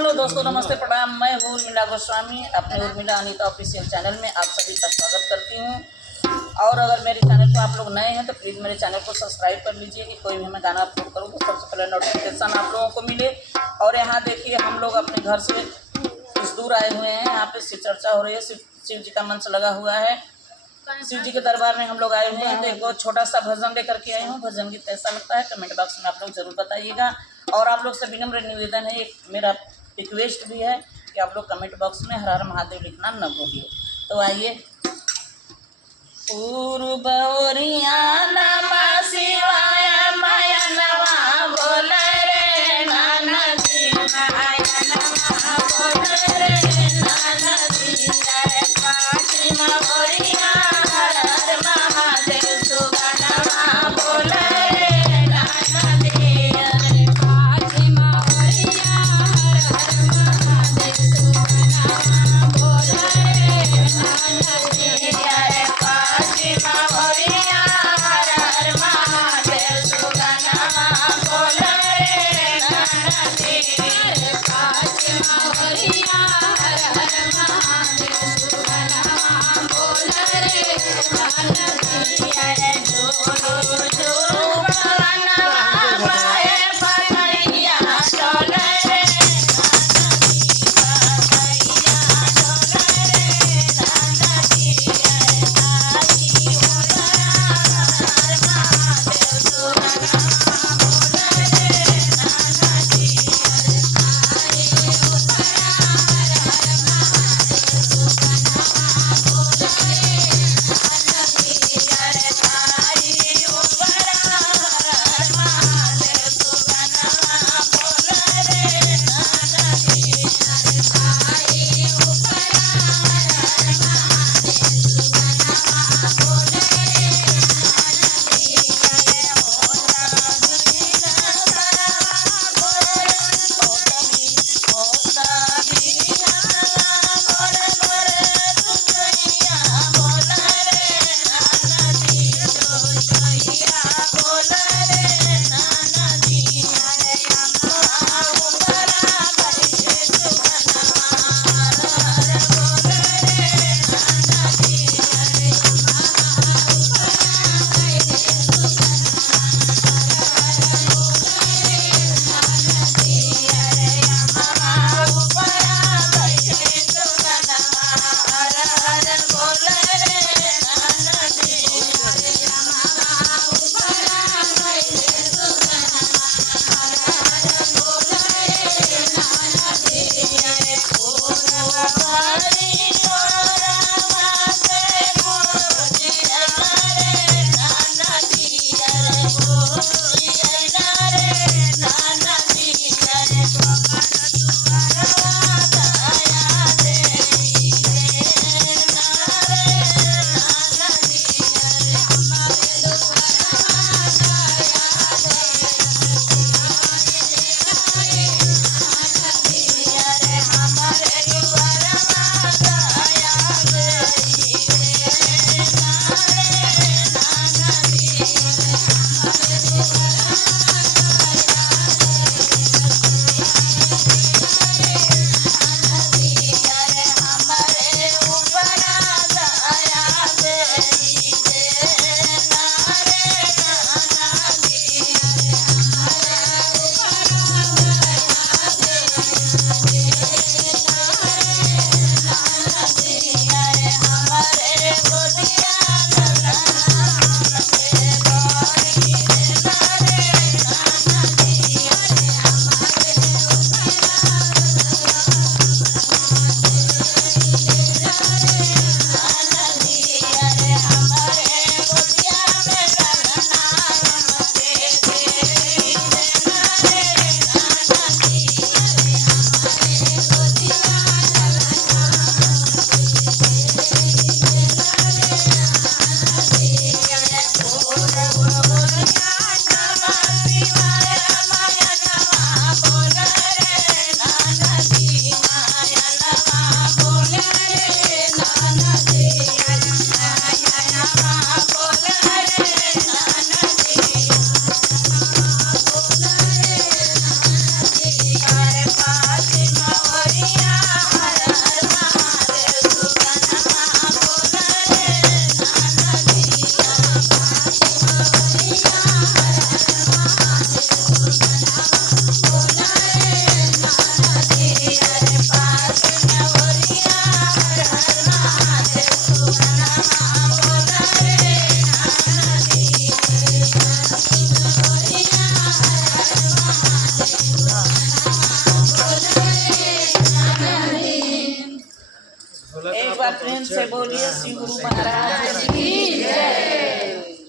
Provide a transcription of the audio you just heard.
हेलो दोस्तों, नमस्ते, प्रणाम। मैं हूँ उर्मिला गोस्वामी, अपने उर्मिला अनीता ऑफिशियल चैनल में आप सभी का स्वागत करती हूँ। और अगर मेरे चैनल पर आप लोग नए हैं तो प्लीज़ मेरे चैनल को सब्सक्राइब कर लीजिए कि कोई भी मैं गाना अपलोड करूँ तो सबसे पहले नोटिफिकेशन आप लोगों को मिले। और यहाँ देखिए, हम लोग अपने घर से कुछ दूर आए हुए हैं। यहाँ पे शिव चर्चा हो रही है, शिव जी का मंच लगा हुआ है। शिव जी के दरबार में हम लोग आए हुए हैं। तो एक बहुत छोटा सा भजन लेकर के आए हूँ। भजन गीत कैसा लगता है कमेंट बॉक्स में आप लोग जरूर बताइएगा। और आप लोग से विनम्र निवेदन है, एक मेरा रिक्वेस्ट भी है कि आप लोग कमेंट बॉक्स में हर हर महादेव लिखना न भूलिए। तो आइए। पूर्व ओरिया नमः शिवाय माया नमः बोल रे नाना जी, माया नमः बोल रे नाना जी, जय पश्चिम ओरिया हर हर महादेव सुगा नमः बोल रे नाना जी, जय पश्चिम ओरिया हर हर महादेव सुगा नमः बोल रे नाना जी, जय पश्चिम ओरिया हर हर महादेव प्रेम से बोलिए शिव गुरु महाराज की जय।